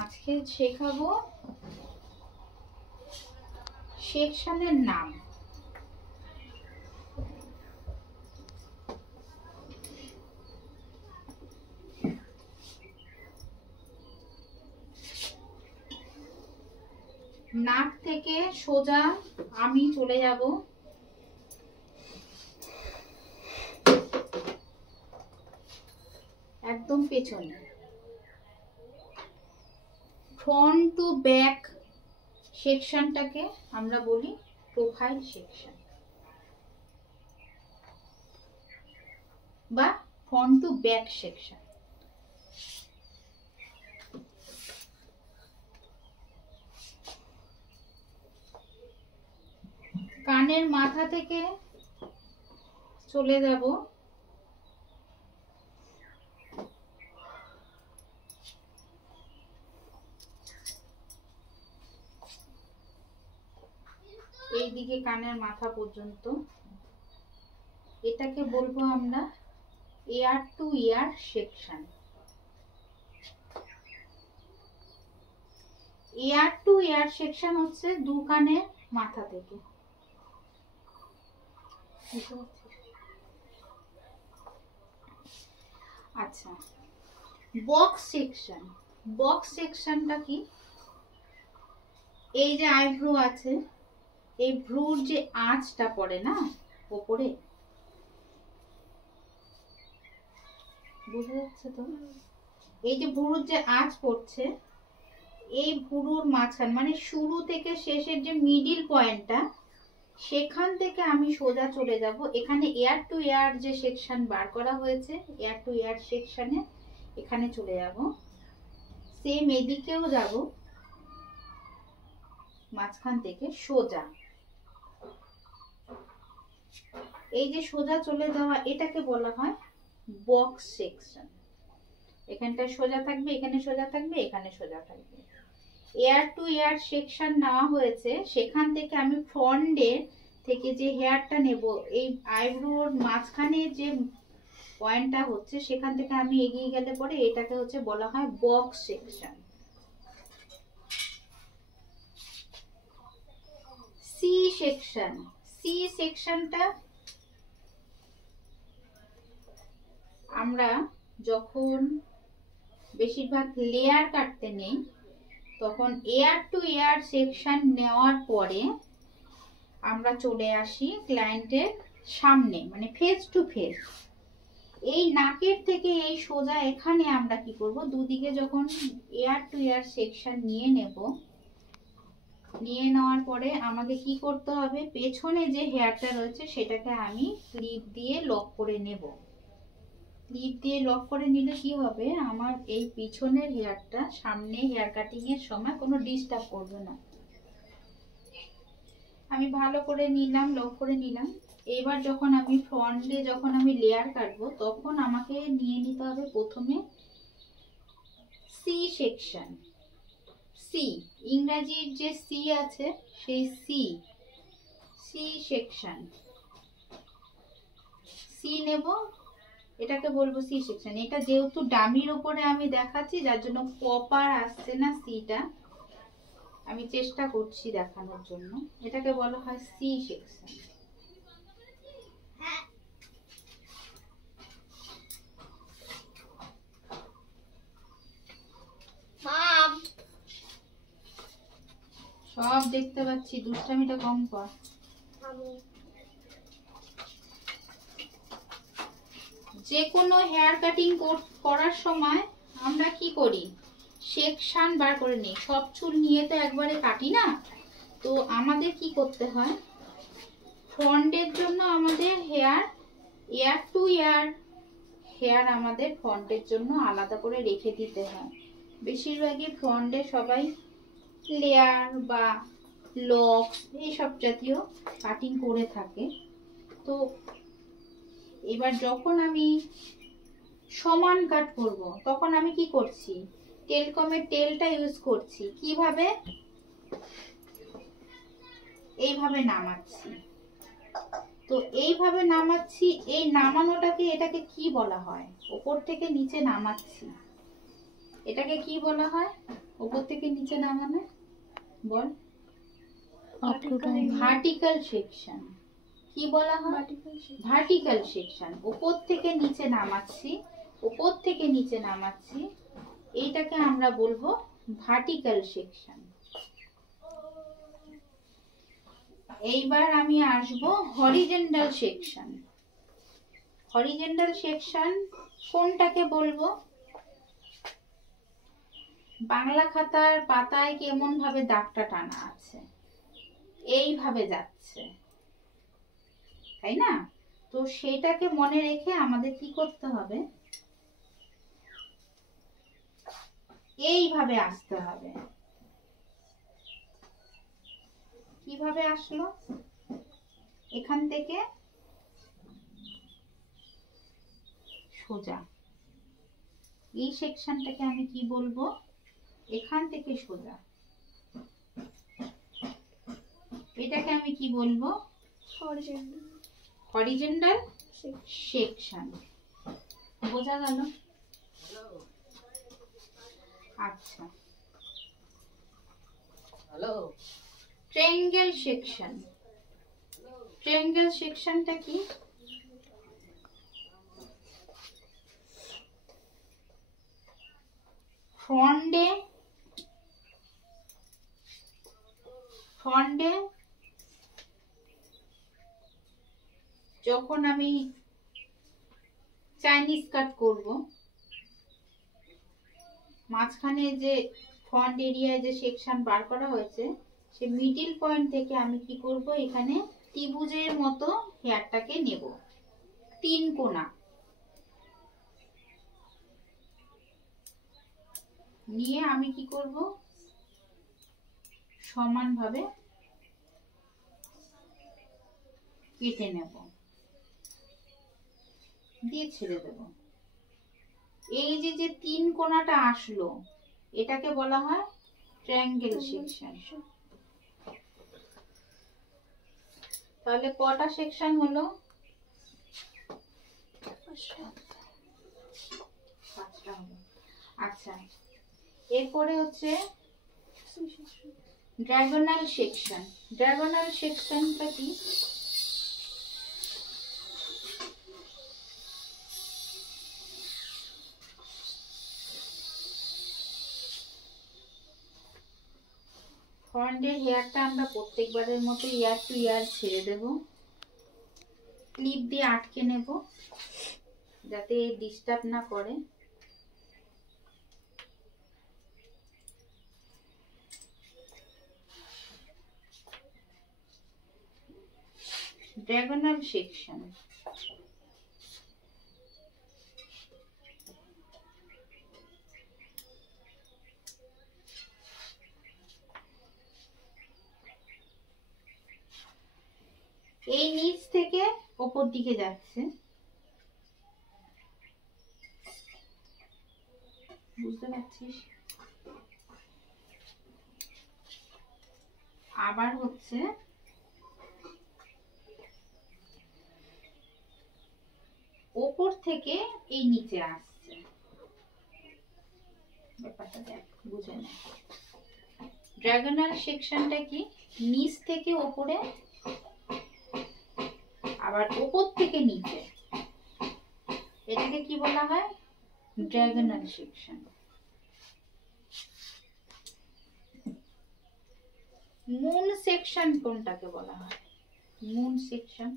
আজকে শেখাবো সেকশনের নাম। নাক থেকে সোজা আমি চলে যাব একদম পেছনে, ফ্রন্ট টু ব্যাক সেকশনটাকে আমরা বলি প্রোফাইল সেকশন বা ফ্রন্ট টু ব্যাক সেকশন। কানের মাথা থেকে চলে যাব এইদিকে, কানের মাথা পর্যন্ত। এটাকে বলবো আমরা এয়ার টু ইয়ার সেকশন। এয়ার টু ইয়ার সেকশন হচ্ছে দু কানের মাথা থেকে। আচ্ছা, বক্স সেকশন। বক্স সেকশনটা কি? এই যে আইব্রো আছে, এই ভ্রুর যে আঁচটা পড়ে না উপরে, বুঝা যাচ্ছে তো? এই যে ভ্রুর যে আঁচ পড়ছে, এই ভ্রুর মাঝখান মানে শুরু থেকে শেষের যে মিডিল পয়েন্টটা, সেখান থেকে আমি সোজা চলে যাব এখানে এয়ার টু এয়ার যে সেকশন বার করা হয়েছে, এয়ার টু এয়ার সেকশনে এখানে চলে যাব। সেম এদিকেও যাব, মাঝখান থেকে সোজা। এই যে সোজা চলে যাওয়া, এটাকে বলা হয় বক্স সেকশন। এখানটা সোজা থাকবে, এখানে সোজা থাকবে, এখানে সোজা থাকবে। এয়ার টু এয়ার সেকশন নেওয়া হয়েছে, সেখান থেকে আমি ফ্রন্টে থেকে যে হেয়ারটা নেব, এই আইব্রোর মাঝখানে যে পয়েন্টটা হচ্ছে, সেখান থেকে আমি এগিয়ে গেলে পরে এটাকে হচ্ছে বলা হয় box section. C section. C সেকশনটা আমরা যখন বেশিরভাগ লেয়ার কাটতে নেই, তখন এয়ার টু এয়ার সেকশন নেওয়ার পরে আমরা চলে আসি ক্লায়েন্টের সামনে, মানে ফেস টু ফেস। এই নাকের থেকে এই সোজা এখানে আমরা কি করব, দুদিকে যখন এয়ার টু এয়ার সেকশন নিয়ে নেব, নিয়ে নেওয়ার পরে আমাকে কি করতে হবে, পেছনে যে হেয়ারটা রয়েছে সেটাকে আমি ক্লিপ দিয়ে লক করে নেব। ক্লিপ দিয়ে লক করে নিলে কি হবে, আমার এই পিছনের হেয়ারটা সামনে হেয়ার কাটিং এর সময় কোনো ডিস্টার্ব করবে না। আমি ভালো করে নিলাম, লক করে নিলাম। এবার যখন আমি ফ্রন্টে যখন আমি লেয়ার কাটবো, তখন আমাকে নিয়ে নিতে হবে প্রথমে সি সেকশন। সি, ইংরেজির যে সি আছে সেই সি, সি সেকশন। সি নেব, এটাকে বলবো সি সেকশন। এটা যেহেতু ডামির উপরে আমি দেখাচ্ছি, যার জন্য প্রপার আসছে না সিটা, আমি চেষ্টা করছি দেখানোর জন্য। এটাকে বলা হয় সি সেকশন। সব দেখতে পাচ্ছি, দুষ্টামিটা কম কর। যে কোনো হেয়ার কাটিং করার সময় আমরা কি করি, সেকশন বার করে নিই। সব চুল নিয়ে তো একবারে কাটি না, তো আমাদের কি করতে হয়, ফ্রন্টের জন্য আমাদের এয়ার টু হেয়ার আমাদের ফ্রন্টের জন্য আলাদা করে রেখে দিতে হয়। বেশিরভাগই ফ্রন্টে সবাই লেয়ার বা লক্স এইসব জাতীয় কাটিং করে থাকে। তো এবার যখন আমি সমান কাট করব, তখন আমি কি করছি, টেলকমের টেলটা ইউজ করছি। কিভাবে, এইভাবে নামাচ্ছি। তো তো এইভাবে নামাচ্ছি, এই নামানোটাকে এটাকে কি বলা হয়? উপর থেকে নিচে নামাচ্ছি, এটাকে কি বলা হয়? উপর থেকে নিচে নামানো বল। Vertical section. কি বলা হয়? Vertical section. উপর থেকে নিচে নামাচ্ছি, উপর থেকে নিচে নামাচ্ছি, এইটাকে আমরা বলবো ভার্টিক্যাল সেকশন। এইবার আমি আসবো হরিজেন্টাল সেকশন। হরিজেন্টাল সেকশন কোনটাকে বলবো? বাংলা খাতার পাতায় কেমন ভাবে দাগটা টানা আছে, এইভাবে যাচ্ছে, তাই না? তো সেটাকে মনে রেখে আমাদের কি করতে হবে? এইভাবে আসতে হবে। কিভাবে আসলো? এখান থেকে সোজা। এই সেকশনটাকে আমি কি বলবো? এখান থেকে সোজা। এটাকে আমি কি বলবো? Horizontal section. বোঝা গেল? আচ্ছা, ট্রায়াঙ্গেল সেকশন। ট্রায়াঙ্গেল সেকশনটা কি? ফ্রন্টে যখন আমি চাইনিজ কাট করব, মাঝখানে যে ফ্রন্ট এরিয়ায় যে সেকশন বার করা হয়েছে, সে মিডল পয়েন্ট থেকে আমি কি করব? এখানে ত্রিভুজের মতো হেয়ারটাকে নেব, 3 কোণা নিয়ে আমি কি করব? সমানভাবে কেটে নেব, দিয়ে ছেড়ে দেব। এই যে যে 3 কোণাটা আসলো, এটাকে বলা হয় ট্রায়াঙ্গেল সেকশন। তাহলে কটা সেকশন হলো? 5টা হলো। আচ্ছা, এরপরে হচ্ছে ডায়াগোনাল সেকশন। ডায়াগোনাল সেকশনটা কি? ফ্রন্টের হেয়ারটা আমরা প্রত্যেকবারের মতো ইয়ার টু ইয়ার ছেড়ে দেব, ক্লিপ দিয়ে আটকে নেব যাতে ডিস্টার্ব না করে। Diagonal section. এই নিচ থেকে উপর দিকে যাচ্ছে, বুঝতে পারছিস? আবার হচ্ছে উপর থেকে এই নিচে আসছে, ব্যাপারটা দেখ, বুঝে নে। ডায়াগোনাল সেকশনটা কি? নিচ থেকে উপরে, আবার উপর থেকে নিচে, এটাকে কি বলা হয়? Diagonal section. মুন সেকশন কোনটাকে বলা হয়? মুন সেকশন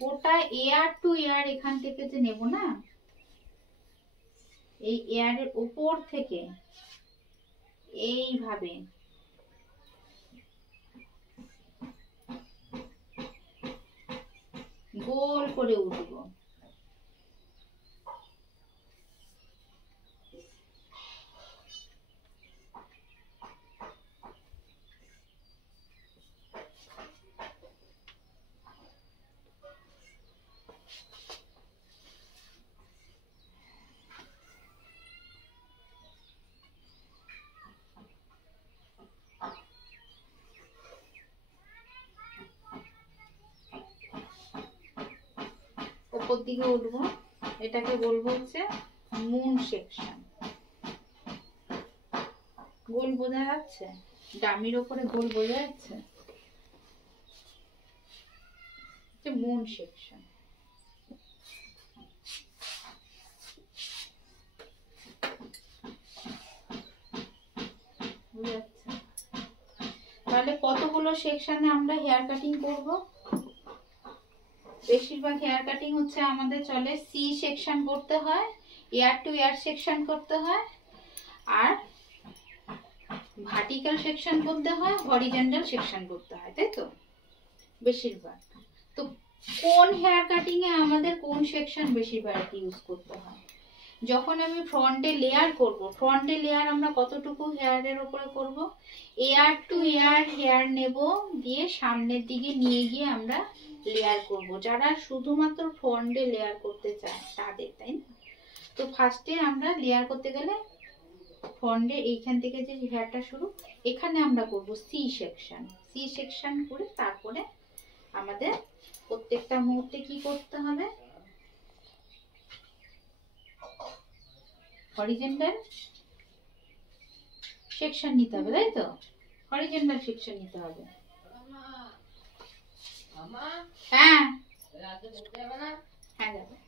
গোটা এয়ার টু এয়ার এখান থেকে যে নেব না, এই এয়ারের উপর থেকে এইভাবে গোল করে উঠব। ওপর দিকে উঠবো, এটাকে বলবো হচ্ছে মুন সেকশন। গোল বোঝা যাচ্ছে? ডামির ওপরে গোল বোঝা যাচ্ছে? Moon section. তাহলে কতগুলো সেকশনে আমরা হেয়ার কাটিং করব? বেশিরভাগ হেয়ার কাটিং হচ্ছে আমাদের চলে সি সেকশন করতে হয়, এয়ার টু এয়ার সেকশন করতে হয়, আর ভার্টিক্যাল সেকশন করতে হয়, হরিজন্টাল সেকশন করতে হয়, তাই তো বেশিরভাগ। তো কোন হেয়ার কাটিং এ আমাদের কোন সেকশন বেশিরভাগ ইউজ করতে হয়? যখন আমি ফ্রন্টে লেয়ার করব, ফ্রন্টে লেয়ার আমরা কতটুকু হেয়ারের উপরে করব? এয়ার টু এয়ার হেয়ার নেব, দিয়ে সামনের দিকে নিয়ে গিয়ে আমরা লেয়ার করব, যারা শুধুমাত্র ফ্রন্টে লেয়ার করতে চায় তাদের, তাই না? তো ফার্স্টে আমরা লেয়ার করতে গেলে ফ্রন্টে এইখান থেকে যে হেয়ারটা শুরু, এখানে আমরা করব সি সেকশন। সি সেকশন করে তারপরে আমাদের প্রত্যেকটা মুহূর্তে কি করতে হবে? হরিজন্টাল সেকশন নিতে হবে, তাই তো? হরিজন্টাল সেকশন নিতে হবে। হ্যাঁ, হ্যাঁ যাবে।